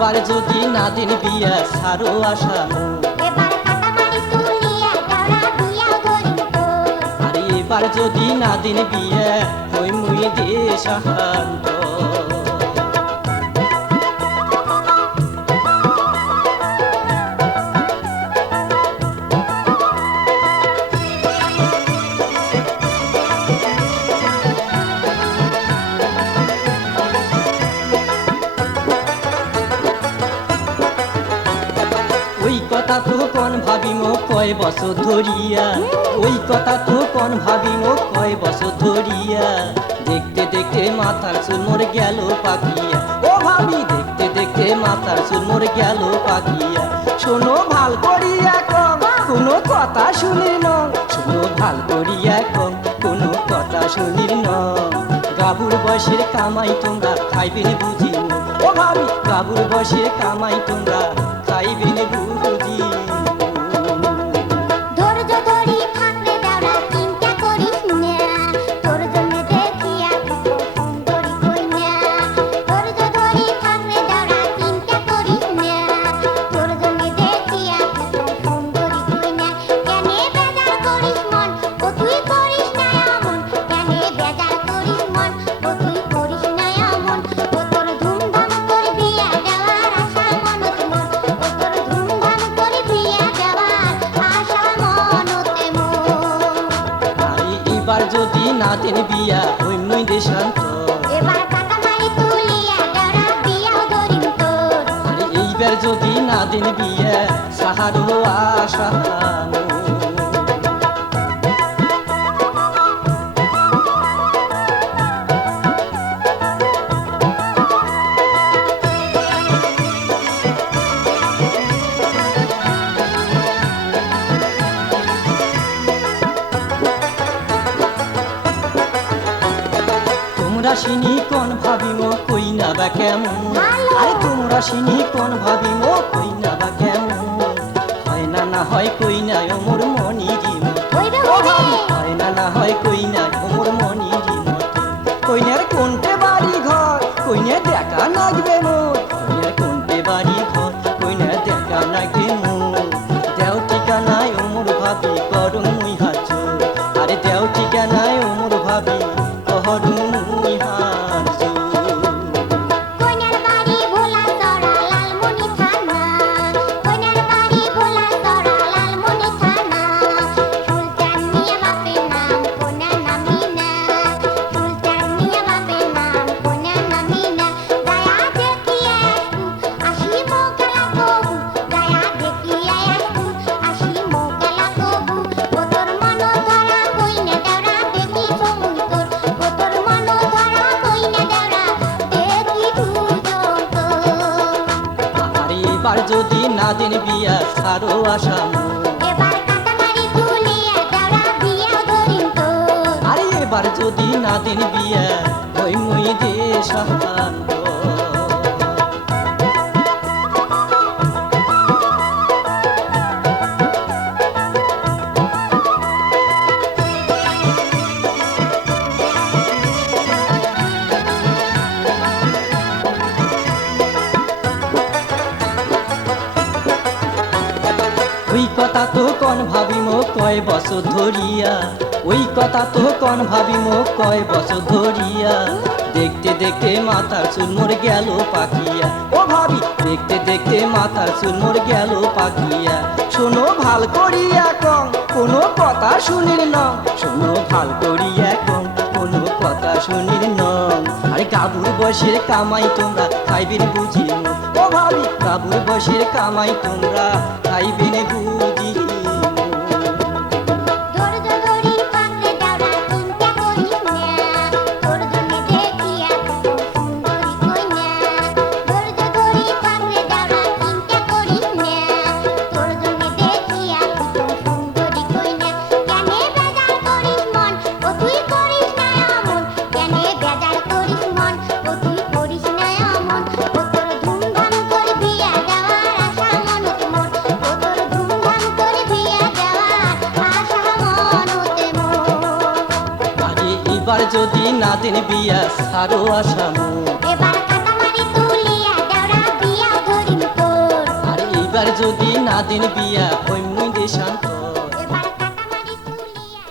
এবার যদি নাদিন বিয়া সারো আসামো এবার কাটামারি তুলিয়া দেওরা বিয়াও ধরিম তোর আরে এবার যদি নাদিন বিয়া হই মুই দেশ শান্ত ওই কথা তো কোন ভাবিম কয় বছর ধরিয়া ওই কথা তো কোন ভাবিম কয় বছর ধরিয়া দেখতে দেখতে মাথার চুল মোর গেল পাকিয়া ও ভাবি দেখতে দেখতে মাথার চুল মোর গেল পাকিয়া শোনো ভাল করিয়া কম কোনো কথা শুনি ন শোনো ভাল করিয়া কম কোনো কথা শুনি ন গাবুর বয়সের কামাই তোমরা খাইবেন বুঝি ও ভাবি গাবুর বয়সের কামাই তোমরা খাইবেন বুঝি ধৈর্য ধরি থাকলে দেওরা চিন্তা করিস না তোর জন্য দেখিয়া কত সুন্দরী কইনা ধৈর্য ধরি থাকলে দেওরা চিন্তা করিস না তোর জন্য দেখিয়া কত সুন্দরী কইনা কেনে বেজার করিস মন ও তুই করিস না এমন কেনে বেজার করিস মন ও তুই করিস না এমন ও তোর ধুমধাম করে বিয়া দেওয়ার আশা মনত মন ও তোর ধুমধাম করে বিয়া দেওয়ার আশা মনতে মন আরে এবার যদি নাতিন বিয়া হই মুই দেশান্ত এবার কাটামারি তুলিয়া দেওরা বিয়াও ধরিম তোর আরে এইবার যদি নাদিন বিয়া সাহারো আসামো তোমরা সিনি কোন ভাবিম কই না বা কেমন ভালো। আরে তোমরা সিনি কোন ভাবিম কই না বা কেমন হয় না না হয় কই না ওমর মনি দিম হইবে ও হইবে ভাবি হয় না না হয় কই না ওমর মনি দিম কইনার কোনটে বাড়ি ঘর কইনে দেখা লাগবে মোর কইনার কোনটে বাড়ি ঘর কইনে দেখা লাগবে মোর দেও ঠিকানায় ওমর ভাবি করুম মুই হাত আরে দেও ঠিকানায় ওমর ভাবি করুম মুই হাত কইনার বাড়ি ভোলা চড়া লালমনি থানা কইনার বাড়ি ভোলা চড়া লালমনি থানা সুলতান মিয়া বাপের নাম কোনা নামিনা সুলতান মিয়া বাপের নাম কোনা নামিনা গায়া দেখিয়া আসি মোকালা কবু গায়া দেখিয়া আসি মোকালা কবু ও তোর মন ধরা কইনা দেওরা দেখি সমুন তোর ও তোর মন ধরা কইনা দেওরা দেখি দুজন তোর আরে এবার যদি নাদিন বিয়া সারো আসামো এবার কাটামারি তুলিয়া দেওরা বিয়াও ধরিম তোর আরে এবার যদি নাদিন বিয়া হই মুই দেশান্ত ওই কথা তো কোন ভাবিম কয় বছর ধরিয়া ওই কথা তো কোন ভাবিম কয় বছর ধরিয়া দেখতে দেখতে মাথার চুল মোর গেল পাকিয়া ও ভাবি দেখতে দেখতে মাথার চুল মোর গেল পাকিয়া শোনো ভাল করিয়া কম কোনো কথা শুনির ন শোনো ভাল করিয়া কম কোনো কথা শুনির ন আরে গাবুর বয়সের কামাই তোমরা খাইবেন বুঝি ও ভাবি গাবুর বয়সের কামাই তোমরা খাইবেন বুঝি ধৈর্য ধরি থাকলে দেওরা চিন্তা করিস না তোর জন্য দেখিয়া কত সুন্দরী কইনা ধৈর্য ধরি থাকলে দেওরা চিন্তা করিস না তোর জন্য দেখিয়া কত সুন্দরী কইনা কেনে বেজার করিস মন ও তুই করিস না এমন কেনে বেজার করিস মন ও তুই করিস না এমন ও তোর ধুমধাম করে বিয়া দেওয়ার আশা মনত মন ও তোর ধুমধাম করে বিয়া দেওয়ার আশা মনতে মন আরে এবার যদি নাদিন বিয়া সারো আসামো এবার কাটামারি তুলিয়া দেওরা বিয়াও যদি না দিন বিয়া ওই মুই দে শান্ত